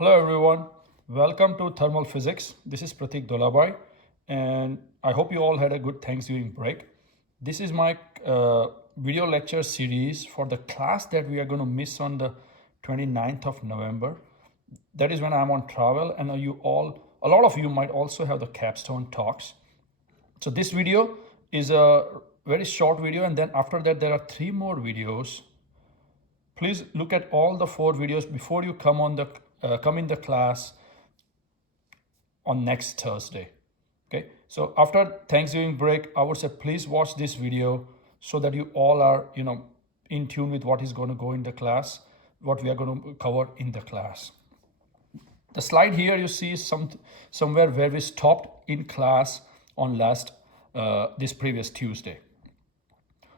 Hello everyone, welcome to Thermal Physics. This is Pratik Dolabai and I hope you all had a good Thanksgiving break. This is my video lecture series for the class that we are going to miss on the 29th of November. That is when I'm on travel and a lot of you might also have the capstone talks. So this video is a very short video and then after that there are 3 more videos. Please look at all the 4 videos before you come in the class on next Thursday. Okay, so after Thanksgiving break, I would say please watch this video so that you all are in tune with what is going to go in the class, what we are going to cover in the class. The slide here you see is somewhere where we stopped in class on this previous Tuesday.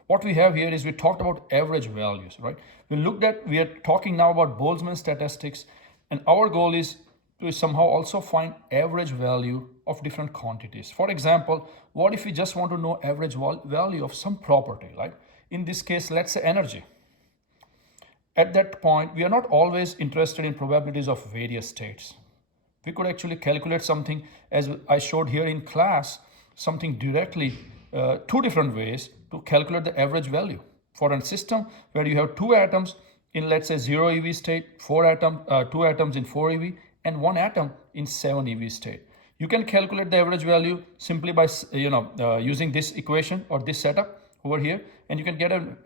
What we have here is we talked about average values, right? We are talking now about Boltzmann statistics, and our goal is to somehow also find average value of different quantities. For example, what if we just want to know average value of some property, like in this case, let's say energy. At that point, we are not always interested in probabilities of various states. We could actually calculate something, as I showed here in class, something directly, 2 different ways to calculate the average value. For a system where you have 2 atoms in, let's say, 0 eV state, 2 atoms in 4 eV, and 1 atom in 7 eV state. You can calculate the average value simply by using this equation or this setup over here, and you can get an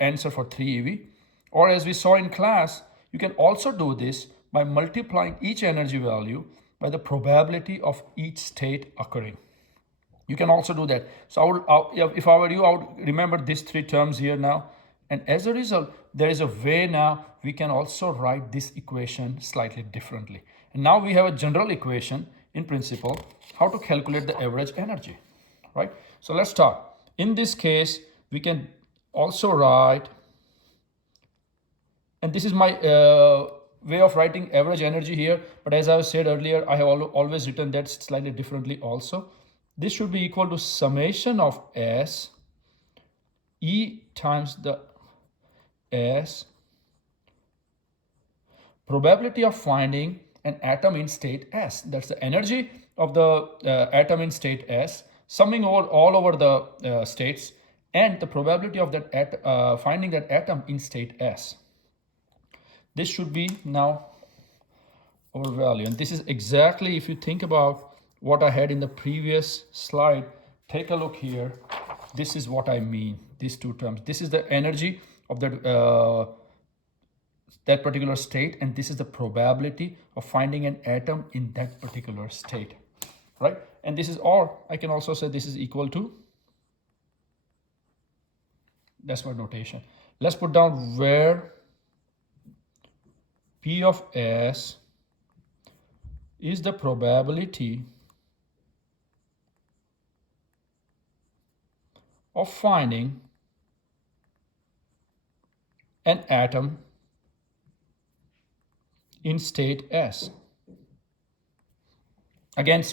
answer for 3 eV. Or as we saw in class, you can also do this by multiplying each energy value by the probability of each state occurring. You can also do that. So if I were you, I would remember these 3 terms here now. And as a result, there is a way now we can also write this equation slightly differently. And now we have a general equation in principle, how to calculate the average energy, right? So let's start. In this case, we can also write, and this is my way of writing average energy here. But as I said earlier, I have always written that slightly differently also. This should be equal to summation of S E times the S probability of finding an atom in state S. That's the energy of the atom in state S, summing all over the states, and the probability of that finding that atom in state S. This should be now our value. And this is exactly, if you think about what I had in the previous slide, take a look here. This is what I mean, these 2 terms. This is the energy of that particular state, and this is the probability of finding an atom in that particular state, right? And this is, or I can also say this is equal to, that's my notation. Let's put down where P of S is the probability of finding an atom in state S. Again,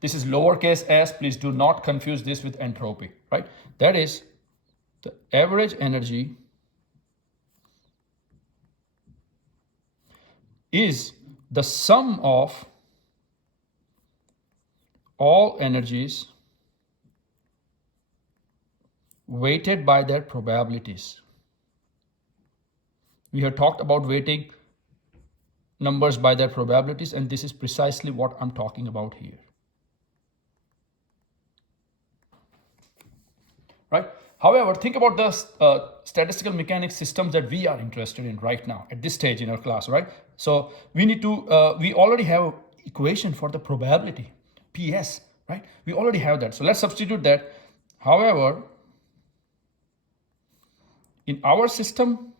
this is lowercase s. Please do not confuse this with entropy, right? That is the average energy is the sum of all energies weighted by their probabilities. We have talked about weighting numbers by their probabilities, and this is precisely what I'm talking about here. Right? However, think about the statistical mechanics systems that we are interested in right now at this stage in our class, right? So we need to, we already have an equation for the probability, PS, right? We already have that. So let's substitute that. However, in our system,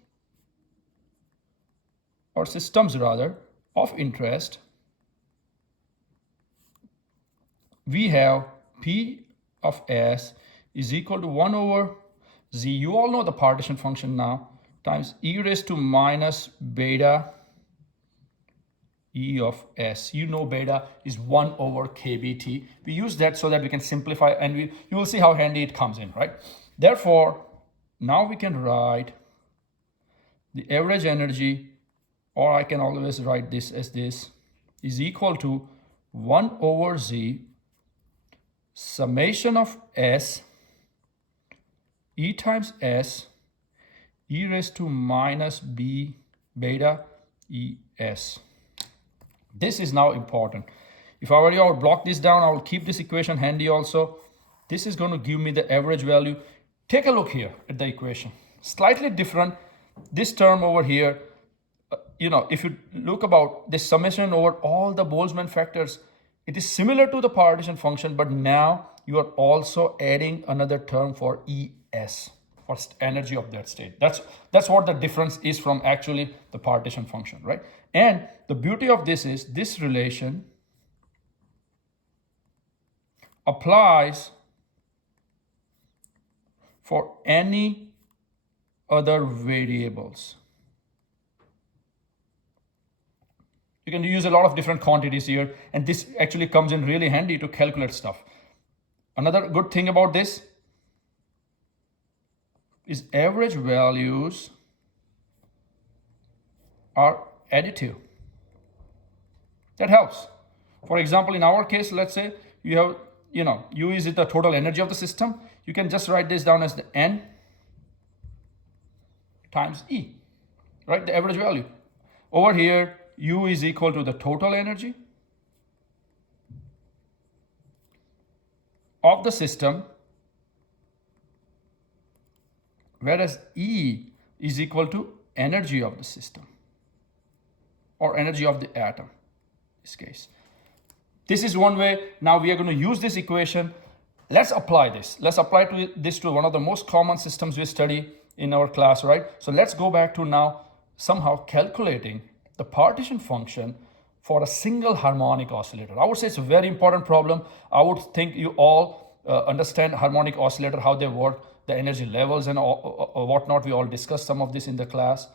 or systems rather, of interest, we have P of S is equal to 1 over Z. You all know the partition function now, times e raised to minus beta E of S. You know beta is 1 over KBT. We use that so that we can simplify, and you will see how handy it comes in, right? Therefore, now we can write the average energy, or I can always write this as this, is equal to 1 over z summation of s e times s e raised to minus b beta es. This is now important. If I were you, I would block this down. I will keep this equation handy also. This is going to give me the average value. Take a look here at the equation. Slightly different. This term over here, if you look about this summation over all the Boltzmann factors, it is similar to the partition function, but now you are also adding another term for ES, for energy of that state. That's what the difference is from actually the partition function, right? And the beauty of this is this relation applies for any other variables. You can use a lot of different quantities here, and this actually comes in really handy to calculate stuff. Another good thing about this is average values are additive. That helps. For example, in our case, let's say you have, U is the total energy of the system. You can just write this down as the N times E, right? The average value. Over here, U is equal to the total energy of the system, whereas E is equal to energy of the system or energy of the atom in this case. This is one way. Now we are going to use this equation. Let's apply this. Let's apply this to one of the most common systems we study in our class, right? So let's go back to now somehow calculating the partition function for a single harmonic oscillator. I would say it's a very important problem. I would think you all understand harmonic oscillator, how they work, the energy levels and whatnot. We all discussed some of this in the class.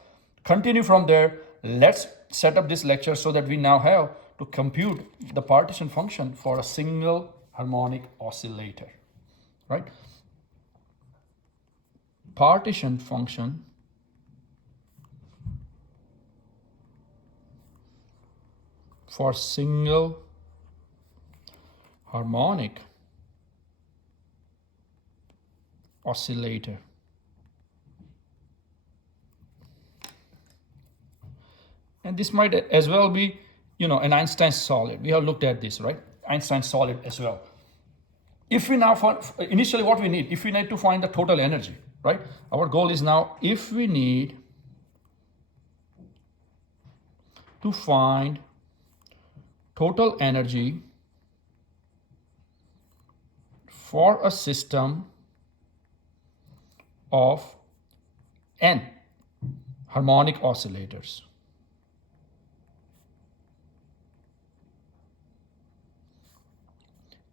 Continue from there. Let's set up this lecture so that we now have to compute the partition function for a single harmonic oscillator, right? Partition function for single harmonic oscillator. And this might as well be, an Einstein solid. We have looked at this, right? Einstein solid as well. If we now find, initially what we need, if we need to find the total energy, right? Our goal is now, if we need to find total energy for a system of n harmonic oscillators.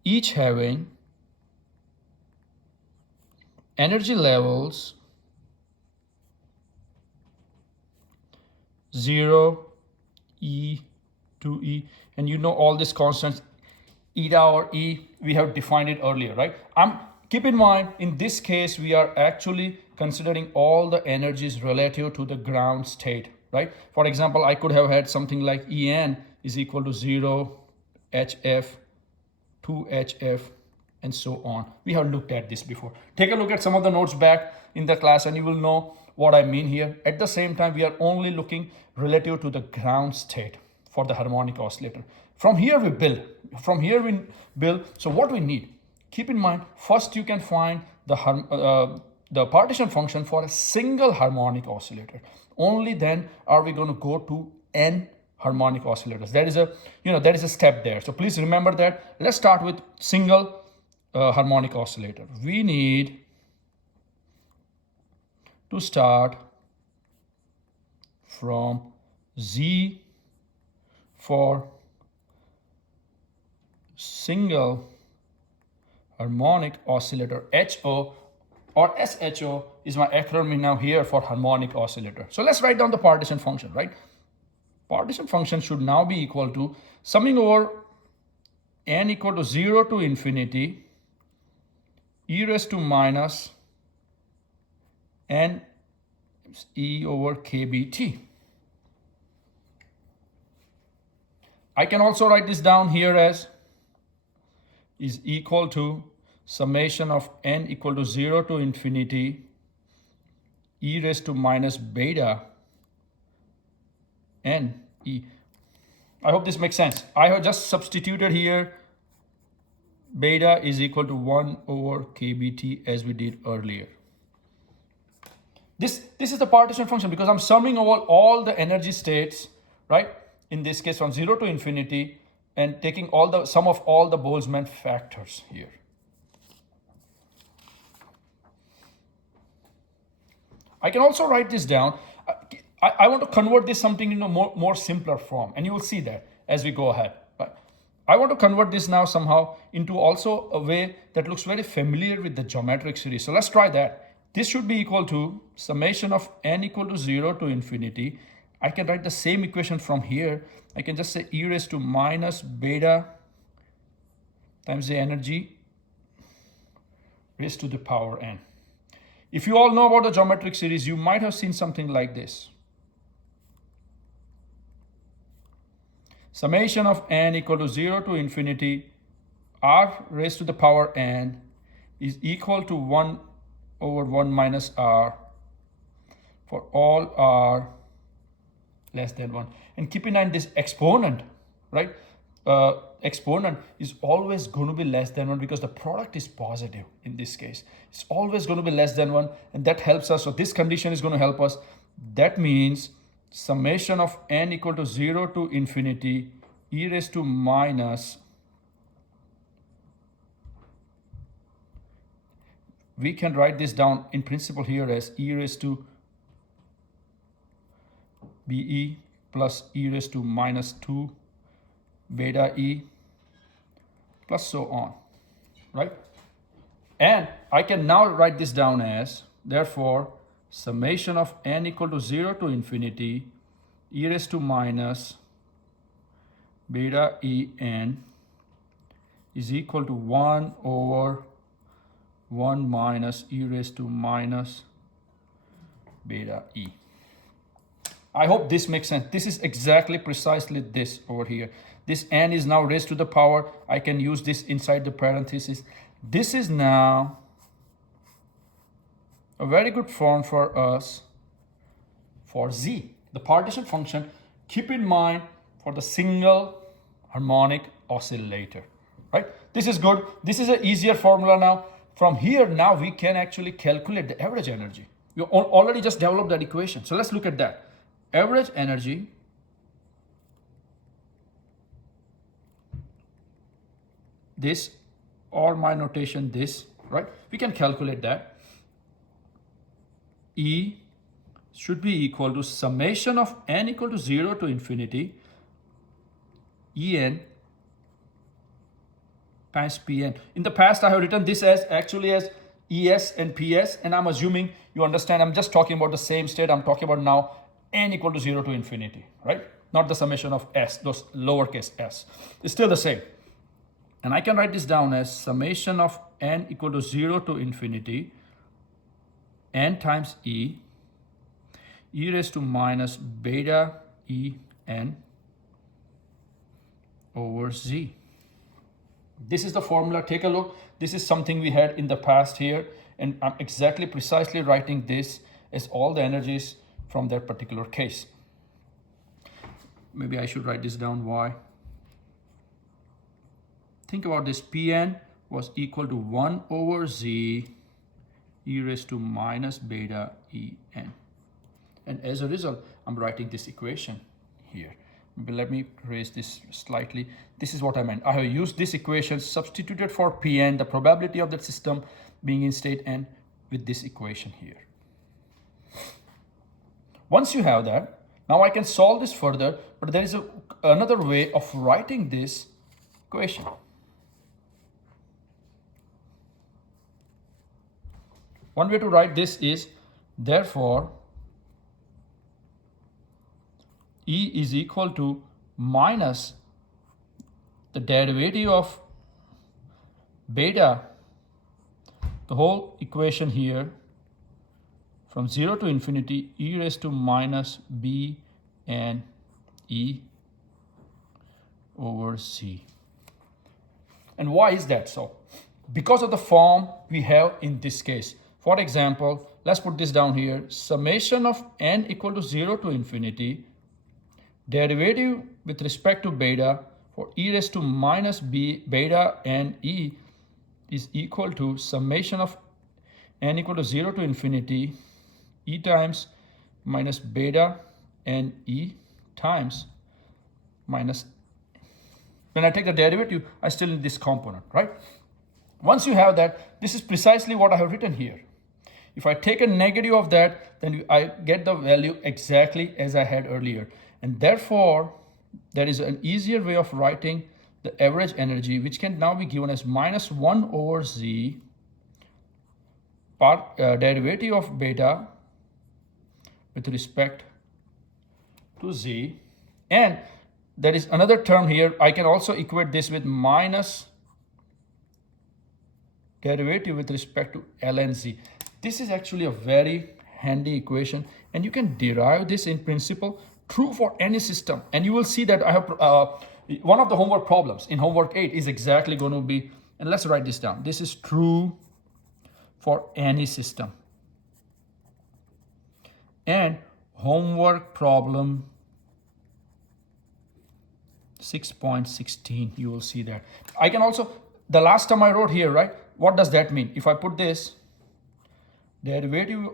Each having energy levels 0, E, 2E, and all these constants, eta or E, we have defined it earlier, right? Keep in mind, in this case, we are actually considering all the energies relative to the ground state, right? For example, I could have had something like En is equal to 0, HF, 2HF, and so on. We have looked at this before. Take a look at some of the notes back in the class and you will know what I mean here. At the same time, we are only looking relative to the ground state for the harmonic oscillator. From here we build. So what we need, keep in mind, first you can find the partition function for a single harmonic oscillator. Only then are we going to go to n harmonic oscillators. There is a step there. So please remember that. Let's start with single harmonic oscillator. We need to start from Z for single harmonic oscillator, HO or SHO is my acronym now here for harmonic oscillator. So let's write down the partition function, right? Partition function should now be equal to summing over n equal to 0 to infinity e raised to minus n e over kbt. I can also write this down here as is equal to summation of n equal to 0 to infinity e raised to minus beta n e. I hope this makes sense. I have just substituted here beta is equal to 1 over kBT as we did earlier. This is the partition function because I'm summing all the energy states, right? In this case from 0 to infinity and taking all the sum of all the Boltzmann factors here. I can also write this down. I want to convert this something into more simpler form, and you will see that as we go ahead. But I want to convert this now somehow into also a way that looks very familiar with the geometric series. So let's try that. This should be equal to summation of n equal to 0 to infinity. I can write the same equation from here. I can just say e raised to minus beta times the energy raised to the power n. If you all know about the geometric series, you might have seen something like this. Summation of n equal to 0 to infinity r raised to the power n is equal to 1 over 1 minus r for all r less than 1. And keep in mind this exponent, right? Exponent is always going to be less than 1 because the product is positive in this case. It's always going to be less than 1, and that helps us. So this condition is going to help us. That means summation of n equal to 0 to infinity e raised to minus, we can write this down in principle here as e raised to be plus e raised to minus 2 beta e plus so on, right? And I can now write this down as, therefore, summation of n equal to 0 to infinity e raised to minus beta e n is equal to 1 over 1 minus e raised to minus beta e. I hope this makes sense. This is exactly precisely this over here. This n is now raised to the power. I can use this inside the parenthesis. This is now a very good form for us for z, the partition function. Keep in mind for the single harmonic oscillator, right? This is good. This is an easier formula now. From here, now we can actually calculate the average energy. You already just developed that equation. So let's look at that. Average energy this, or my notation this, right? We can calculate that. E should be equal to summation of n equal to 0 to infinity En times Pn. In the past, I have written this as actually as Es and Ps, and I'm assuming you understand. I'm just talking about the same state. I'm talking about now n equal to 0 to infinity, right? Not the summation of s, those lowercase s. It's still the same. And I can write this down as summation of n equal to 0 to infinity n times e raised to minus beta e n over z. This is the formula. Take a look. This is something we had in the past here, and I'm exactly precisely writing this as all the energies from that particular case. Maybe I should write this down. Why? Think about this. Pn was equal to 1 over z e raised to minus beta en. And as a result, I'm writing this equation here. But let me raise this slightly. This is what I meant. I have used this equation, substituted for Pn, the probability of that system being in state n, with this equation here. Once you have that, now I can solve this further, but there is another way of writing this equation. One way to write this is, therefore, E is equal to minus the derivative of beta, the whole equation here, from 0 to infinity, e raised to minus b and e over Z. And why is that so? Because of the form we have in this case. For example, let's put this down here. Summation of n equal to 0 to infinity, derivative with respect to beta for e raised to minus b beta n e is equal to summation of n equal to 0 to infinity e times minus beta n e times minus, when I take the derivative, I still need this component, right? Once you have that, this is precisely what I have written here. If I take a negative of that, then I get the value exactly as I had earlier. And therefore, there is an easier way of writing the average energy, which can now be given as minus 1 over Z derivative of beta with respect to Z. And there is another term here. I can also equate this with minus derivative with respect to ln Z. This is actually a very handy equation, and you can derive this in principle true for any system. And you will see that I have one of the homework problems in homework 8 is exactly going to be, and let's write this down. This is true for any system. And homework problem 6.16, you will see that. I can also, the last term I wrote here, right? What does that mean? If I put this derivative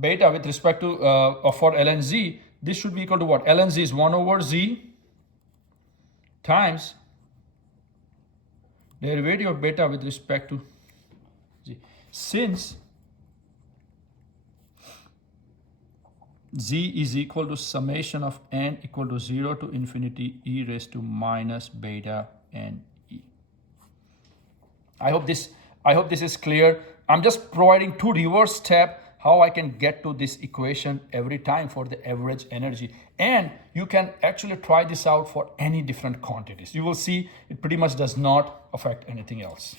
beta with respect to for ln Z, this should be equal to what? Ln Z is 1 over Z times derivative of beta with respect to Z. Since Z is equal to summation of n equal to 0 to infinity e raised to minus beta n e. I hope this is clear. I'm just providing two reverse steps how I can get to this equation every time for the average energy. And you can actually try this out for any different quantities. You will see it pretty much does not affect anything else.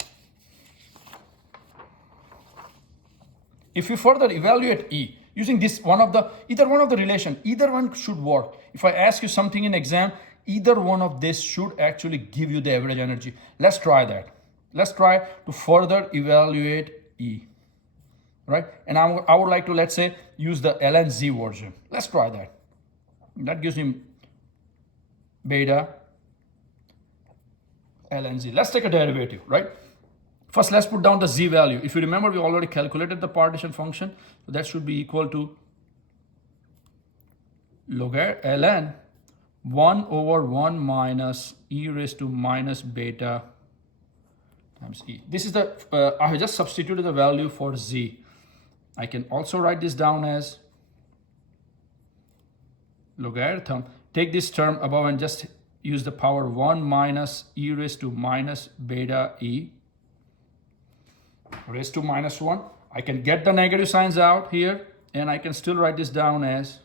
If you further evaluate E using this either one of the relation, either one should work. If I ask you something in exam, either one of this should actually give you the average energy. Let's try that. Let's try to further evaluate E, right? And I would like to, let's say, use the ln Z version. Let's try that. That gives me beta ln Z. Let's take a derivative, right? First, let's put down the Z value. If you remember, we already calculated the partition function. So that should be equal to ln 1 over 1 minus e raised to minus beta times E. This is the, I have just substituted the value for Z. I can also write this down as logarithm. Take this term above and just use the power 1 minus e raised to minus beta E raised to minus 1. I can get the negative signs out here, and I can still write this down as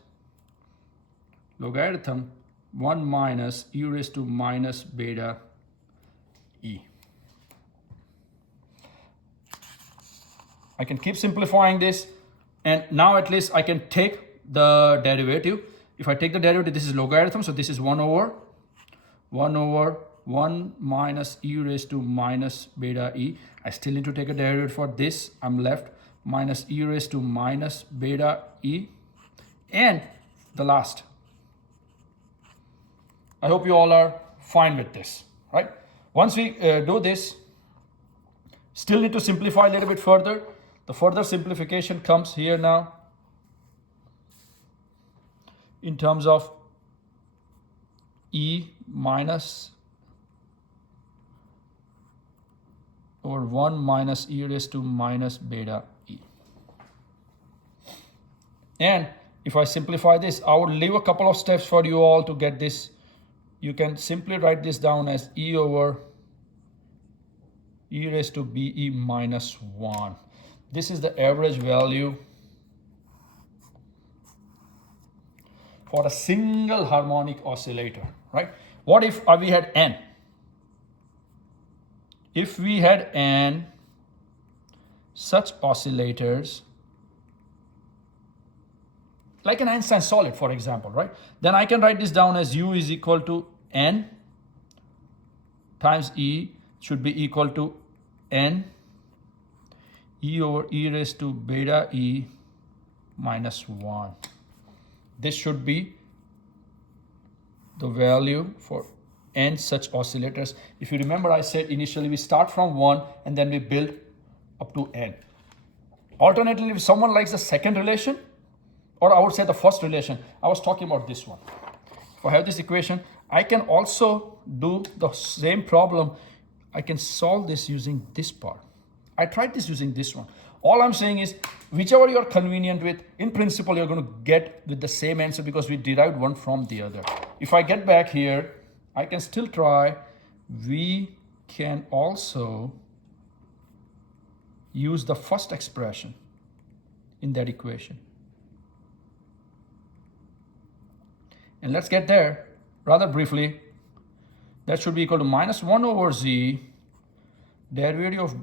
logarithm 1 minus e raised to minus beta E. I can keep simplifying this, and now at least I can take the derivative. If I take the derivative, this is logarithm, so this is 1 over 1 minus e raised to minus beta E. I still need to take a derivative for this. I'm left minus e raised to minus beta E. And the last. I hope you all are fine with this, right? Once we do this, still need to simplify a little bit further. The further simplification comes here now in terms of E minus over 1 minus e raised to minus beta E. And if I simplify this, I would leave a couple of steps for you all to get this. You can simply write this down as E over e raised to be minus 1. This is the average value for a single harmonic oscillator, right? What if we had n? If we had n such oscillators, like an Einstein solid, for example, right? Then I can write this down as U is equal to N times E should be equal to N E over E raised to beta E minus 1. This should be the value for N such oscillators. If you remember, I said initially we start from 1 and then we build up to N. Alternatively, if someone likes the second relation, or I would say the first relation, I was talking about this one. If I have this equation, I can also do the same problem. I can solve this using this part. I tried this using this one. All I'm saying is, whichever you're convenient with, in principle, you're going to get with the same answer because we derived one from the other. If I get back here, I can still try. We can also use the first expression in that equation. And let's get there rather briefly. That should be equal to minus 1 over z derivative of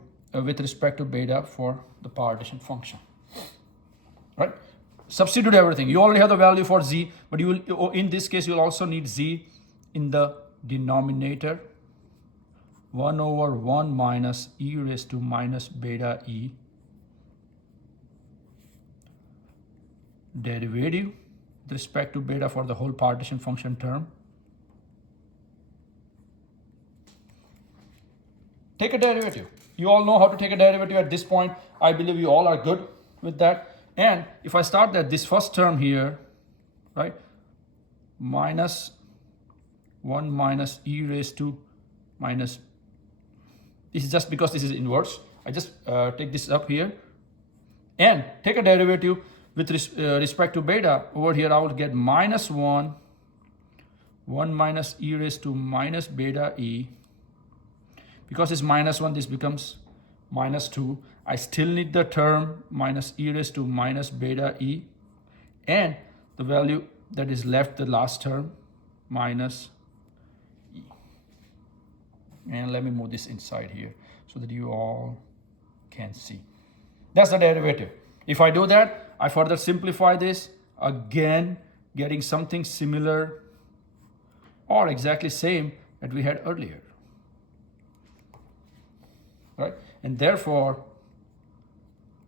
with respect to beta for the power addition function. Right? Substitute everything. You already have the value for z, but you will, in this case, you'll also need z in the denominator. 1 over 1 minus e raised to minus beta e derivative with respect to beta for the whole partition function term. Take a derivative. You all know how to take a derivative at this point. I believe you all are good with that. And if I start that this first term here, right, minus 1 minus e raised to minus, this is just because this is inverse. I just take this up here and take a derivative with respect to beta. Over here, I will get minus 1 minus e raised to minus beta e. Because it's minus 1, this becomes minus 2. I still need the term minus e raised to minus beta e. And the value that is left, the last term, minus e. And let me move this inside here so that you all can see. That's the derivative. If I do that, I further simplify this, again, getting something similar or exactly same that we had earlier. Right? And therefore,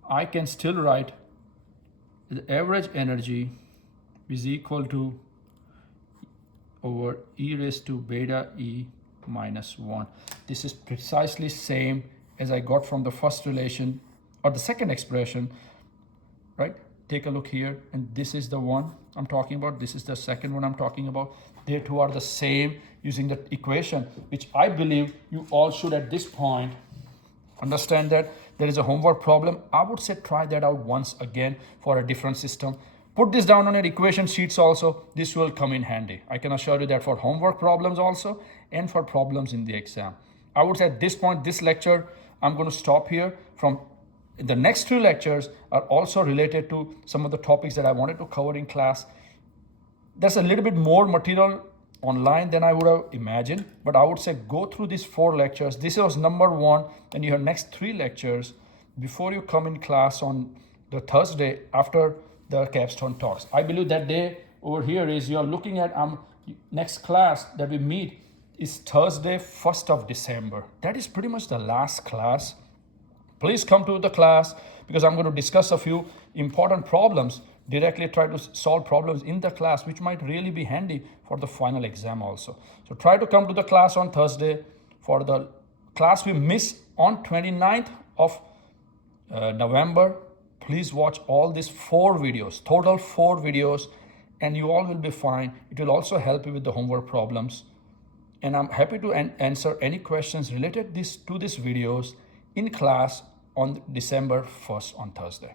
I can still write the average energy is equal to over e raised to beta e minus 1. This is precisely same as I got from the first relation or the second expression, right? Take a look here, and this is the one I'm talking about. This is the second one I'm talking about. They two are the same using the equation, which I believe you all should at this point understand that there is a homework problem. I would say try that out once again for a different system. Put this down on your equation sheets also. This will come in handy. I can assure you that for homework problems also and for problems in the exam. I would say at this point, this lecture, I'm going to stop here. From the next 3 lectures are also related to some of the topics that I wanted to cover in class. There's a little bit more material online than I would have imagined, but I would say go through these 4 lectures. This was number 1, and your next 3 lectures before you come in class on the Thursday after the capstone talks. I believe that day over here is you are looking at next class that we meet is Thursday, 1st of December. That is pretty much the last class. Please come to the class because I'm going to discuss a few important problems, directly try to solve problems in the class, which might really be handy for the final exam also. So try to come to the class on Thursday. For the class we miss on 29th of November, please watch all these 4 videos, total 4 videos, and you all will be fine. It will also help you with the homework problems. And I'm happy to answer any questions related to these videos in class on December 1st on Thursday.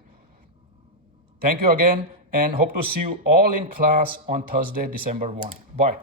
Thank you again and hope to see you all in class on Thursday, December 1. Bye.